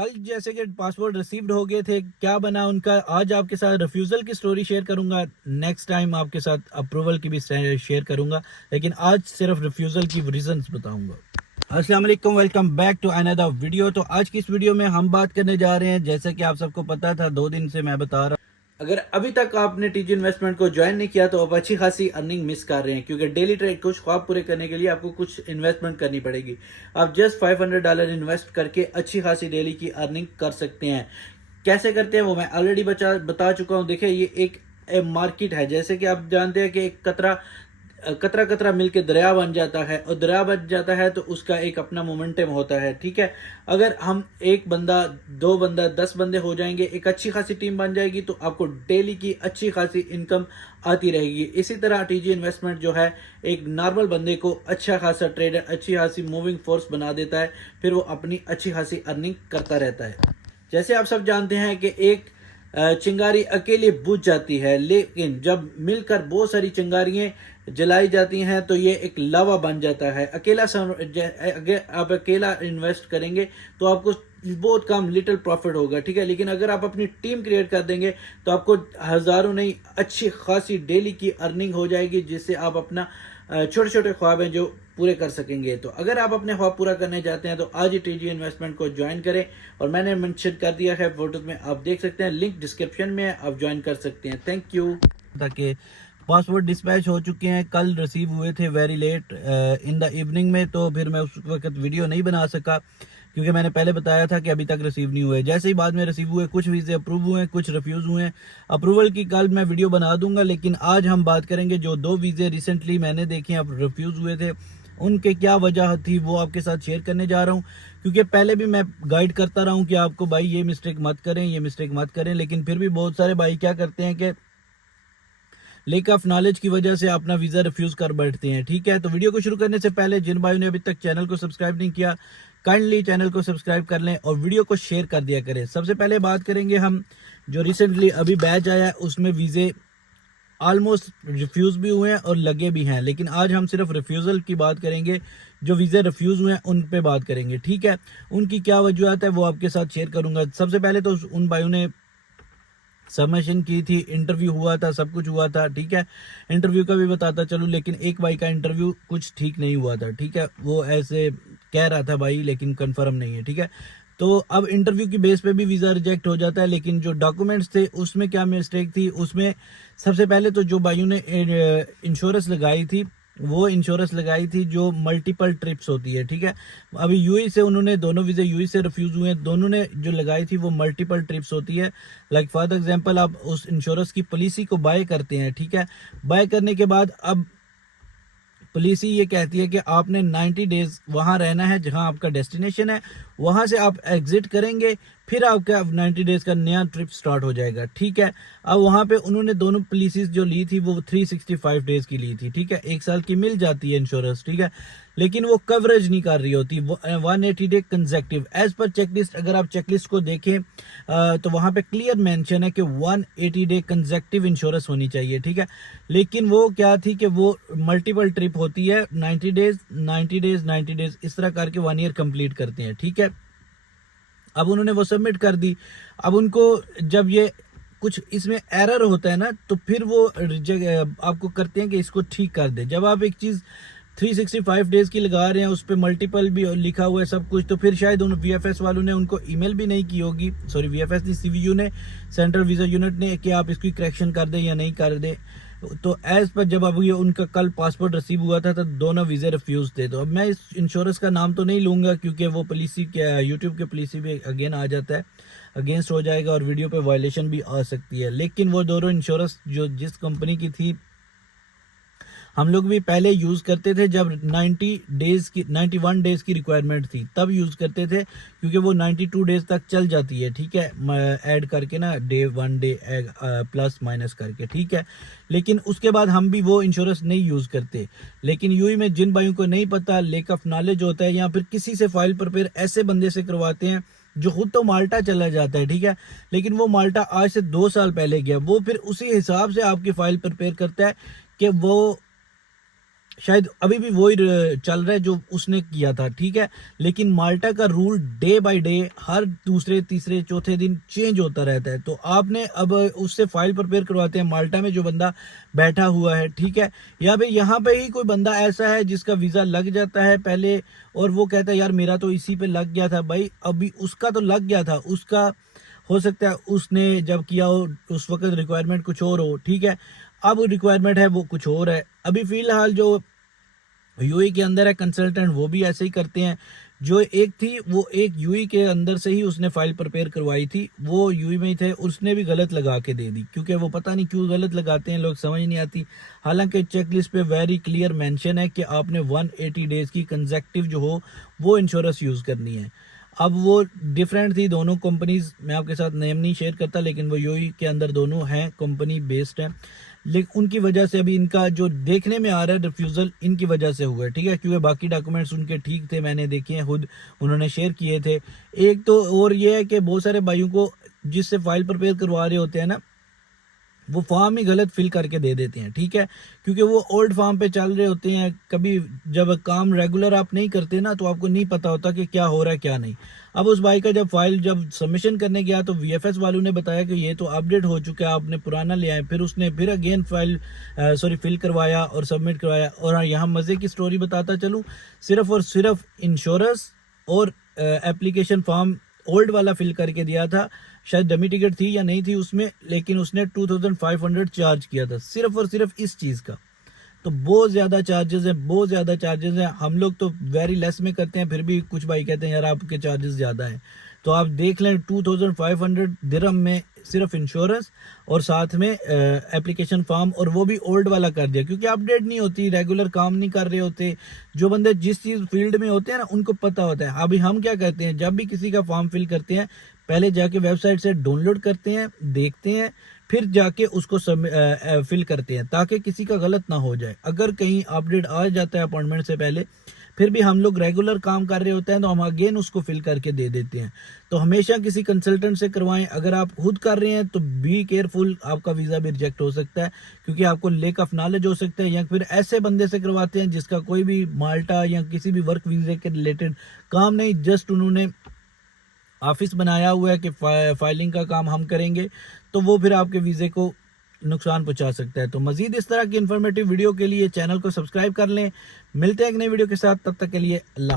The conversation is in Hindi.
कल जैसे कि पासपोर्ट रिसीव्ड हो गए थे, क्या बना उनका, आज आपके साथ रिफ्यूज़ल की स्टोरी शेयर करूंगा। नेक्स्ट टाइम आपके साथ अप्रूवल की भी शेयर करूंगा, लेकिन आज सिर्फ रिफ्यूज़ल की रीजंस बताऊंगा। अस्सलाम वालेकुम, welcome back to another video. तो आज की इस वीडियो में हम बात करने जा रहे हैं, जैसे कि आप सबको पता था 2 दिन से मैं बता रहा हूँ, अगर अभी तक आपने टीजी इन्वेस्टमेंट को ज्वाइन नहीं किया तो आप अच्छी खासी अर्निंग मिस कर रहे हैं, क्योंकि डेली ट्रेड कुछ ख्वाब पूरे करने के लिए आपको कुछ इन्वेस्टमेंट करनी पड़ेगी। आप जस्ट $500 इन्वेस्ट करके अच्छी खासी डेली की अर्निंग कर सकते हैं। कैसे करते हैं वो मैं ऑलरेडी बता चुका हूँ। देखिए, ये एक मार्केट है, जैसे कि आप जानते हैं कि एक कतरा कतरा कतरा मिलके दरिया बन जाता है, और दरिया बन जाता है तो उसका एक अपना मोमेंटम होता है। ठीक है, अगर हम एक बंदा, 2 बंदा, 10 बंदे हो जाएंगे, एक अच्छी खासी टीम बन जाएगी, तो आपको डेली की अच्छी खासी इनकम आती रहेगी। इसी तरह टीजी इन्वेस्टमेंट जो है एक नॉर्मल बंदे को अच्छा खासा ट्रेडर, अच्छी खासी मूविंग फोर्स बना देता है, फिर वो अपनी अच्छी खासी अर्निंग करता रहता है। जैसे आप सब जानते हैं कि एक चिंगारी अकेले बुझ जाती है, लेकिन जब मिलकर बहुत सारी चिंगारियां जलाई जाती हैं तो ये एक लावा बन जाता है। अगर आप अकेला इन्वेस्ट करेंगे तो आपको बहुत कम लिटिल प्रॉफिट होगा। ठीक है, लेकिन अगर आप अपनी टीम क्रिएट कर देंगे तो आपको हजारों नहीं, अच्छी खासी डेली की अर्निंग हो जाएगी, जिससे आप अपना छोटे छोटे ख्वाब हैं जो पूरे कर सकेंगे। तो अगर आप अपने ख्वाब पूरा करने चाहते हैं तो आज ही टीजी इन्वेस्टमेंट को ज्वाइन करें, और मैंने मेंशन कर दिया है फोटोज में, आप देख सकते हैं, लिंक डिस्क्रिप्शन में, आप ज्वाइन कर सकते हैं। Thank you. ताकि पासपोर्ट डिस्पैच हो चुके हैं, कल रिसीव हुए थे very late in the evening में, तो फिर मैं उस वक्त वीडियो नहीं बना सका, क्योंकि मैंने पहले बताया था कि अभी तक रिसीव नहीं हुए। जैसे ही बाद में रिसीव हुए, कुछ वीज़े अप्रूव हुए, कुछ रिफ्यूज़ हुए। अप्रूवल की कल मैं वीडियो बना दूंगा, लेकिन आज हम बात करेंगे जो 2 वीज़े रिसेंटली मैंने देखे अब रिफ्यूज़ हुए थे, उनके क्या वजह थी वो आपके साथ शेयर करने जा रहा हूँ। क्योंकि पहले भी मैं गाइड करता रहा हूँ कि आपको भाई ये मिस्टेक मत करें, ये मिस्टेक मत करें, लेकिन फिर भी बहुत सारे भाई क्या करते हैं कि लेक ऑफ नॉलेज की वजह से अपना वीज़ा रिफ्यूज़ कर बैठते हैं। ठीक है, तो वीडियो को शुरू करने से पहले जिन भाइयों ने अभी तक चैनल को सब्सक्राइब नहीं किया, काइंडली चैनल को सब्सक्राइब कर लें और वीडियो को शेयर कर दिया करें। सबसे पहले बात करेंगे हम, जो रिसेंटली अभी बैच आया है उसमें वीज़े ऑलमोस्ट रिफ्यूज़ भी हुए हैं और लगे भी हैं, लेकिन आज हम सिर्फ रिफ्यूज़ल की बात करेंगे। जो वीज़े रिफ्यूज़ हुए हैं उन पे बात करेंगे। ठीक है, उनकी क्या वजूहत है वो आपके साथ शेयर करूंगा। सबसे पहले तो उन भाइयों ने सबमिशन की थी, इंटरव्यू हुआ था, सब कुछ हुआ था। ठीक है, इंटरव्यू का भी बताता चलूँ, लेकिन एक भाई का इंटरव्यू कुछ ठीक नहीं हुआ था। ठीक है, वो ऐसे कह रहा था भाई, लेकिन कंफर्म नहीं है। ठीक है, तो अब इंटरव्यू की बेस पे भी वीज़ा रिजेक्ट हो जाता है, लेकिन जो डॉक्यूमेंट्स थे उसमें क्या मिस्टेक थी, उसमें सबसे पहले तो जो भाइयों ने इंश्योरेंस लगाई थी, वो इंश्योरेंस लगाई थी जो मल्टीपल ट्रिप्स होती है। ठीक है, अभी यूएई से उन्होंने दोनों वीज़े यूएई से रिफ्यूज़ हुए हैं, दोनों ने जो लगाई थी वो मल्टीपल ट्रिप्स होती है। लाइक फॉर एग्जांपल, आप उस इंश्योरेंस की पॉलिसी को बाय करते हैं। ठीक है, बाय करने के बाद अब पॉलिसी ये कहती है कि आपने 90 डेज वहां रहना है जहां आपका डेस्टिनेशन है, वहां से आप एग्जिट करेंगे, फिर आपका 90 डेज का नया ट्रिप स्टार्ट हो जाएगा। ठीक है, अब वहां पे उन्होंने दोनों पॉलिसीज जो ली थी वो 365 डेज की ली थी। ठीक है, 1 साल की मिल जाती है इंश्योरेंस। ठीक है, लेकिन वो कवरेज नहीं कर रही होती 180 डे कंसेक्टिव एज पर चेकलिस्ट। अगर आप चेकलिस्ट को देखें तो वहां पे क्लियर मेंशन है कि 180 डे कंसेक्टिव इंश्योरेंस होनी चाहिए। ठीक है, लेकिन वो क्या थी कि वो मल्टीपल ट्रिप होती है, 90 डेज 90 डेज 90 डेज, इस तरह करके 1 ईयर कंप्लीट करते हैं। ठीक है, अब उन्होंने वो सबमिट कर दी। अब उनको जब ये कुछ इसमें एरर होता है ना, तो फिर वो आपको करते हैं कि इसको ठीक कर दे। जब आप एक चीज़ 365 डेज की लगा रहे हैं, उस पर मल्टीपल भी लिखा हुआ है सब कुछ, तो फिर शायद उन वीएफएस वालों ने उनको ईमेल भी नहीं की होगी, सॉरी वीएफएस नहीं, सीवीयू ने, सेंट्रल वीज़ा यूनिट ने, कि आप इसकी करेक्शन कर दें या नहीं कर दें। तो एज पर जब अब ये उनका कल पासपोर्ट रिसीव हुआ था तो दोनों वीज़े रिफ्यूज़ थे। तो अब मैं इस इंश्योरेंस का नाम तो नहीं लूँगा, क्योंकि वो पॉलिसी क्या, यूट्यूब के पॉलिसी भी अगेन आ जाता है, अगेंस्ट हो जाएगा और वीडियो पे वायलेशन भी आ सकती है। लेकिन वो दोनों इंश्योरेंस जो जिस कंपनी की थी, हम लोग भी पहले यूज़ करते थे जब 91 डेज़ की रिक्वायरमेंट थी, तब यूज़ करते थे, क्योंकि वो 92 डेज़ तक चल जाती है। ठीक है, ऐड करके ना, डे 1 डे प्लस माइनस करके। ठीक है, लेकिन उसके बाद हम भी वो इंश्योरेंस नहीं यूज़ करते। लेकिन यूई में जिन भाइयों को नहीं पता, लेक ऑफ नॉलेज होता है, या फिर किसी से फाइल प्रिपेयर ऐसे बंदे से करवाते हैं जो खुद तो माल्टा चला जाता है। ठीक है, लेकिन वो माल्टा आज से 2 साल पहले गया, वो फिर उसी हिसाब से आपकी फाइल प्रिपेयर करता है कि वो शायद अभी भी वही चल रहा है जो उसने किया था, ठीक है। लेकिन माल्टा का रूल डे बाय डे हर दूसरे तीसरे चौथे दिन चेंज होता रहता है। तो आपने अब उससे फाइल प्रिपेयर करवाते हैं, माल्टा में जो बंदा बैठा हुआ है, ठीक है, या भाई यहाँ पे ही कोई बंदा ऐसा है जिसका वीज़ा लग जाता है पहले और वो कहता है यार मेरा तो इसी पे लग गया था। भाई अभी उसका तो लग गया था, उसका हो सकता है उसने जब किया हो उस वक्त रिक्वायरमेंट कुछ और हो, ठीक है। अब रिक्वायरमेंट है वो कुछ और है। अभी फिलहाल जो यूएई के अंदर है कंसल्टेंट, वो भी ऐसे ही करते हैं। जो एक थी वो एक यूएई के अंदर से ही उसने फाइल प्रिपेयर करवाई थी, वो यूएई में ही थे, उसने भी गलत लगा के दे दी, क्योंकि वो पता नहीं क्यों गलत लगाते हैं, लोग समझ नहीं आती। हालांकि चेकलिस्ट पे वेरी क्लियर मेंशन है कि आपने 180 डेज की कंसेक्टिव जो हो वो इंश्योरेंस यूज़ करनी है। अब वो डिफरेंट थी दोनों कंपनीज, मैं आपके साथ नेम नहीं शेयर करता, लेकिन वो यूएई के अंदर दोनों हैं, कंपनी बेस्ड है। लेकिन उनकी वजह से अभी इनका जो देखने में आ रहा है रिफ्यूज़ल इनकी वजह से हुआ है, ठीक है, क्योंकि बाकी डॉक्यूमेंट्स उनके ठीक थे, मैंने देखे हैं, खुद उन्होंने शेयर किए थे। एक तो और ये है कि बहुत सारे भाइयों को जिससे फाइल प्रिपेयर करवा रहे होते हैं ना, वो फॉर्म ही गलत फिल करके दे देते हैं, ठीक है, क्योंकि वो ओल्ड फॉर्म पे चल रहे होते हैं। कभी जब काम रेगुलर आप नहीं करते ना, तो आपको नहीं पता होता कि क्या हो रहा है क्या नहीं। अब उस भाई का जब फाइल जब सबमिशन करने गया तो वीएफएस वालों ने बताया कि ये तो अपडेट हो चुका है, आपने पुराना ले आए। फिर उसने फिर अगेन फाइल फिल करवाया और सबमिट करवाया। और यहाँ मज़े की स्टोरी बताता चलूँ, सिर्फ और सिर्फ इंश्योरेंस और एप्लीकेशन फॉर्म ओल्ड वाला फिल करके दिया था, शायद डमी टिकट थी या नहीं थी उसमें, लेकिन उसने 2500 चार्ज किया था सिर्फ और सिर्फ इस चीज़ का। तो बहुत ज़्यादा चार्जेस है, बहुत ज़्यादा चार्जेस हैं। हम लोग तो वेरी लेस में करते हैं, फिर भी कुछ भाई कहते हैं यार आपके चार्जेस ज़्यादा हैं। तो आप देख लें 2500 दिरहम में सिर्फ इंश्योरेंस और साथ में एप्लीकेशन फॉर्म, और वो भी ओल्ड वाला कर दिया, क्योंकि अपडेट नहीं होती, रेगुलर काम नहीं कर रहे होते। जो बंदे जिस चीज़ फील्ड में होते हैं ना उनको पता होता है। अभी हम क्या कहते हैं, जब भी किसी का फॉर्म फिल करते हैं पहले जाके वेबसाइट से डाउनलोड करते हैं, देखते हैं, फिर जाके उसको फिल करते हैं, ताकि किसी का गलत ना हो जाए। अगर कहीं अपडेट आ जाता है अपॉइंटमेंट से पहले, फिर भी हम लोग रेगुलर काम कर रहे होते हैं तो हम अगेन उसको फिल करके दे देते हैं। तो हमेशा किसी कंसल्टेंट से करवाएं। अगर आप खुद कर रहे हैं तो बी केयरफुल, आपका वीज़ा भी रिजेक्ट हो सकता है, क्योंकि आपको लेक ऑफ नॉलेज हो सकता है। या फिर ऐसे बंदे से करवाते हैं जिसका कोई भी माल्टा या किसी भी वर्क वीज़े के रिलेटेड काम नहीं, जस्ट उन्होंने ऑफिस बनाया हुआ है कि फाइलिंग का काम हम करेंगे, तो वो फिर आपके वीज़े को नुकसान पहुंचा सकता है। तो मजीद इस तरह की इन्फॉर्मेटिव वीडियो के लिए चैनल को सब्सक्राइब कर लें। मिलते हैं एक नई वीडियो के साथ, तब तक के लिए अल्लाह।